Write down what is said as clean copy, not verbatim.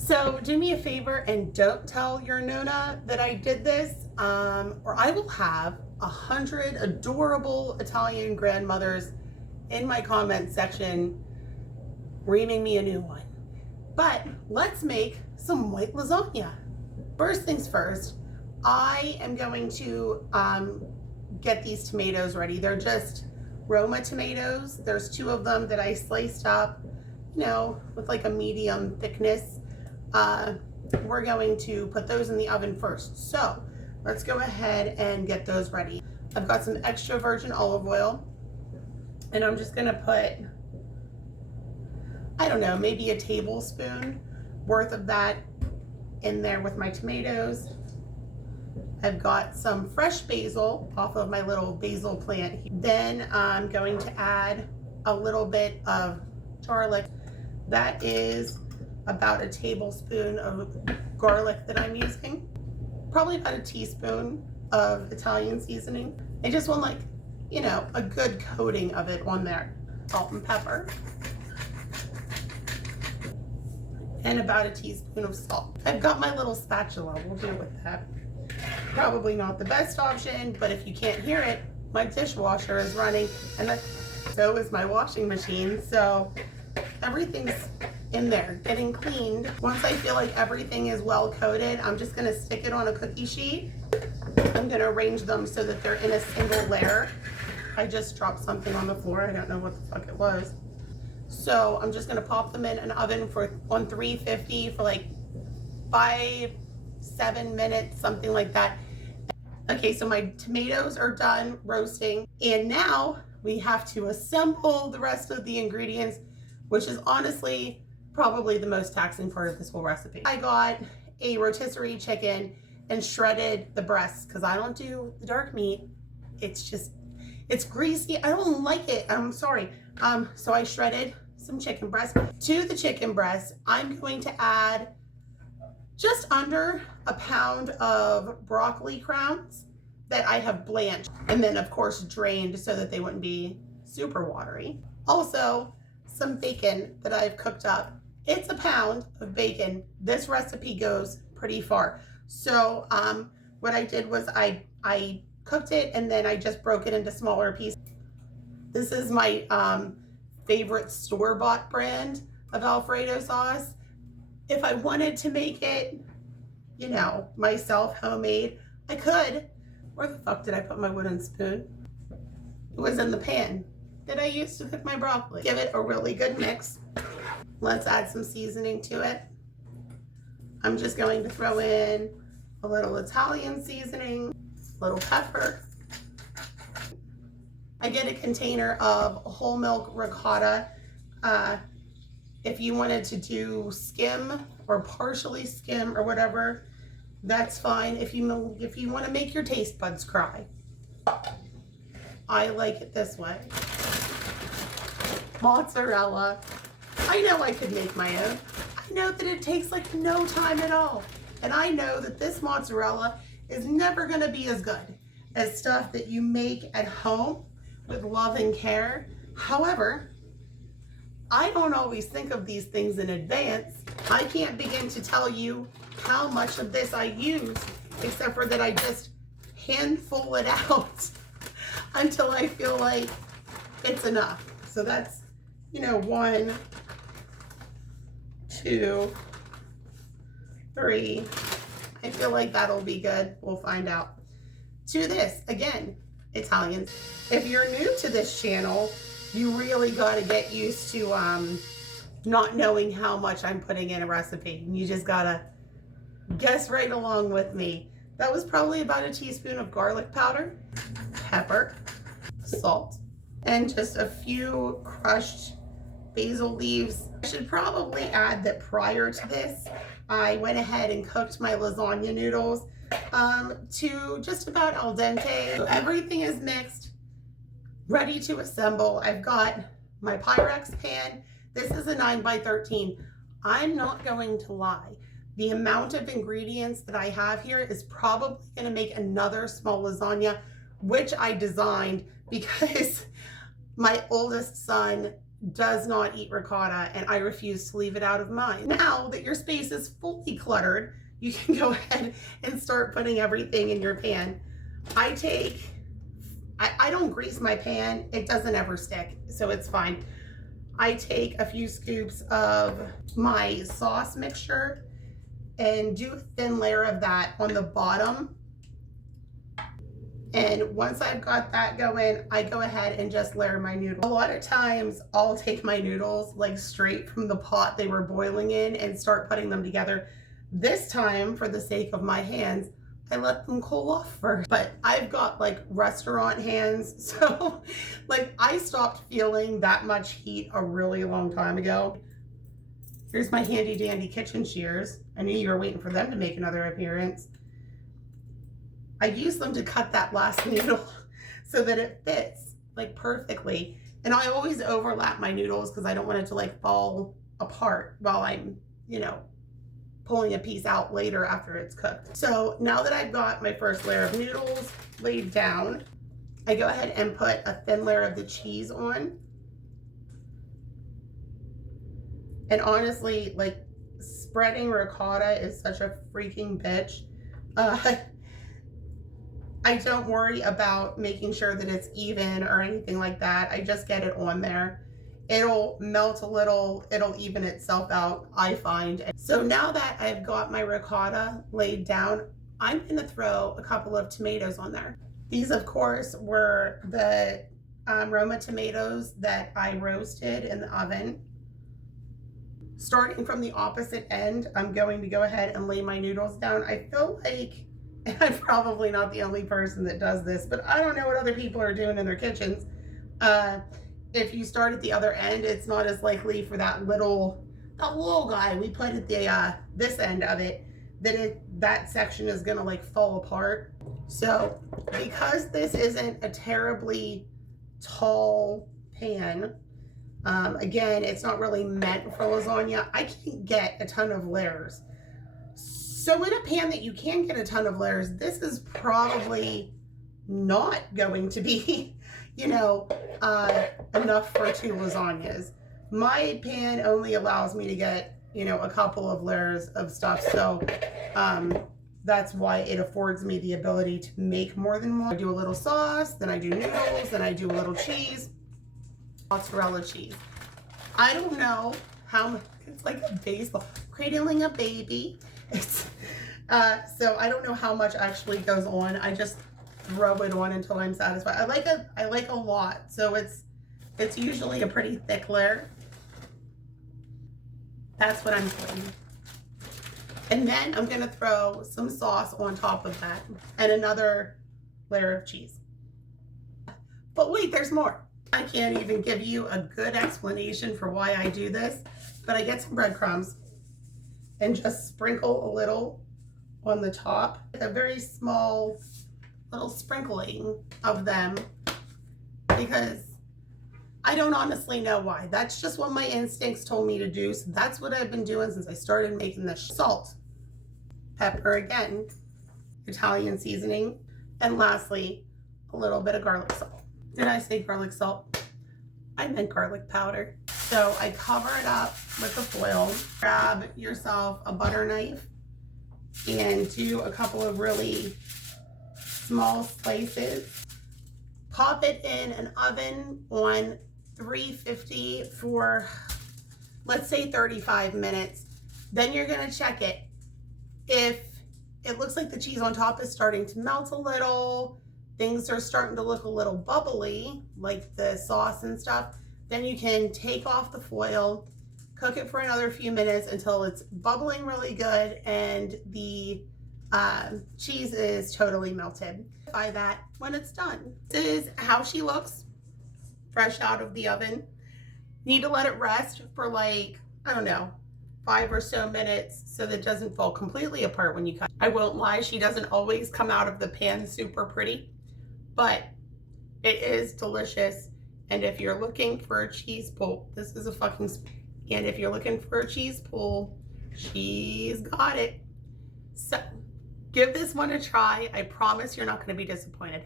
So do me a favor and don't tell your Nona that I did this, or I will have 100 adorable Italian grandmothers in my comment section reaming me a new one. But let's make some white lasagna. First things first, I am going to get these tomatoes ready. They're just Roma tomatoes. There's 2 of them that I sliced up, you know, with like a medium thickness. We're going to put those in the oven first. So let's go ahead and get those ready. I've got some extra virgin olive oil, and I'm just gonna put, I don't know, maybe a tablespoon worth of that in there with my tomatoes. I've got some fresh basil off of my little basil plant. Then I'm going to add a little bit of garlic. That is about a tablespoon of garlic that I'm using. Probably about a teaspoon of Italian seasoning. I just want, like, you know, a good coating of it on there. Salt and pepper. And about a teaspoon of salt. I've got my little spatula, we'll do with that. Probably not the best option, but if you can't hear it, my dishwasher is running, and so is my washing machine, so everything's in there getting cleaned. Once I feel like everything is well coated, I'm just gonna stick it on a cookie sheet. I'm gonna arrange them so that they're in a single layer. I just dropped something on the floor, I don't know what the fuck it was. So I'm just gonna pop them in an oven on 350 for like 5-7 minutes, something like that. Okay, so my tomatoes are done roasting, and now we have to assemble the rest of the ingredients, which is honestly probably the most taxing part of this whole recipe. I got a rotisserie chicken and shredded the breasts because I don't do the dark meat. It's greasy. I don't like it. I'm sorry. So I shredded some chicken breast. To the chicken breast, I'm going to add just under a pound of broccoli crowns that I have blanched and then of course drained so that they wouldn't be super watery. Also, some bacon that I've cooked up. It's a pound of bacon. This recipe goes pretty far. So what I did was I cooked it and then I just broke it into smaller pieces. This is my favorite store-bought brand of Alfredo sauce. If I wanted to make it, you know, myself, homemade, I could. Where the fuck did I put my wooden spoon? It was in the pan that I used to cook my broccoli. Give it a really good mix. Let's add some seasoning to it. I'm just going to throw in a little Italian seasoning, a little pepper. I get a container of whole milk ricotta. If you wanted to do skim or partially skim or whatever, that's fine. If you want to make your taste buds cry. I like it this way. Mozzarella. I know I could make my own. I know that it takes like no time at all. And I know that this mozzarella is never going to be as good as stuff that you make at home with love and care. However, I don't always think of these things in advance. I can't begin to tell you how much of this I use, except for that I just handful it out until I feel like it's enough. So that's, you know, 1, 2, 3. I feel like that'll be good. We'll find out. To this, again, Italians. If you're new to this channel, you really got to get used to not knowing how much I'm putting in a recipe. You just gotta guess right along with me. That was probably about a teaspoon of garlic powder, pepper, salt, and just a few crushed basil leaves. I should probably add that prior to this, I went ahead and cooked my lasagna noodles to just about al dente. So everything is mixed, ready to assemble. I've got my Pyrex pan. This is a 9x13. I'm not going to lie. The amount of ingredients that I have here is probably going to make another small lasagna, which I designed because my oldest son does not eat ricotta, and I refuse to leave it out of mine. Now that your space is fully cluttered, you can go ahead and start putting everything in your pan. I don't grease my pan. It doesn't ever stick, so it's fine. I take a few scoops of my sauce mixture and do a thin layer of that on the bottom. And once I've got that going, I go ahead and just layer my noodles. A lot of times I'll take my noodles like straight from the pot they were boiling in and start putting them together. This time, for the sake of my hands, I let them cool off first. But I've got like restaurant hands, so like I stopped feeling that much heat a really long time ago. Here's my handy dandy kitchen shears. I knew you were waiting for them to make another appearance. I use them to cut that last noodle so that it fits like perfectly. And I always overlap my noodles because I don't want it to like fall apart while I'm, you know, pulling a piece out later after it's cooked. So now that I've got my first layer of noodles laid down, I go ahead and put a thin layer of the cheese on. And honestly, like spreading ricotta is such a freaking bitch. I don't worry about making sure that it's even or anything like that. I just get it on there. It'll melt a little, it'll even itself out, I find. So now that I've got my ricotta laid down, I'm gonna throw a couple of tomatoes on there. These, of course, were the Roma tomatoes that I roasted in the oven. Starting from the opposite end, I'm going to go ahead and lay my noodles down. I feel like, and I'm probably not the only person that does this, but I don't know what other people are doing in their kitchens. If you start at the other end, it's not as likely for that little guy we put at the this end of it, that section is gonna like fall apart. So because this isn't a terribly tall pan, again, it's not really meant for lasagna, I can't get a ton of layers. So in a pan that you can get a ton of layers, this is probably not going to be, you know, enough for 2 lasagnas. My pan only allows me to get, you know, a couple of layers of stuff. So that's why it affords me the ability to make more than one. I do a little sauce, then I do noodles, then I do a little cheese, mozzarella cheese. I don't know how, it's like a baseball, cradling a baby. It's, so I don't know how much actually goes on. I just throw it on until I'm satisfied. I like a lot, so it's usually a pretty thick layer. That's what I'm doing. And then I'm gonna throw some sauce on top of that and another layer of cheese. But wait, there's more. I can't even give you a good explanation for why I do this, but I get some breadcrumbs and just sprinkle a little on the top. A very small little sprinkling of them, because I don't honestly know why. That's just what my instincts told me to do. So that's what I've been doing since I started making this. Salt, pepper again, Italian seasoning, and lastly, a little bit of garlic salt. Did I say garlic salt? I meant garlic powder. So I cover it up with the foil. Grab yourself a butter knife and do a couple of really small slices. Pop it in an oven on 350 for, let's say, 35 minutes. Then you're gonna check it. If it looks like the cheese on top is starting to melt a little, things are starting to look a little bubbly, like the sauce and stuff, then you can take off the foil, cook it for another few minutes until it's bubbling really good and the cheese is totally melted. By that when it's done. This is how she looks fresh out of the oven. Need to let it rest for like, I don't know, 5 or so minutes so that it doesn't fall completely apart when you cut. I won't lie, she doesn't always come out of the pan super pretty, but it is delicious. And if you're looking for a cheese pull, this is a fucking, and if you're looking for a cheese pull, she's got it. So give this one a try. I promise you're not going to be disappointed.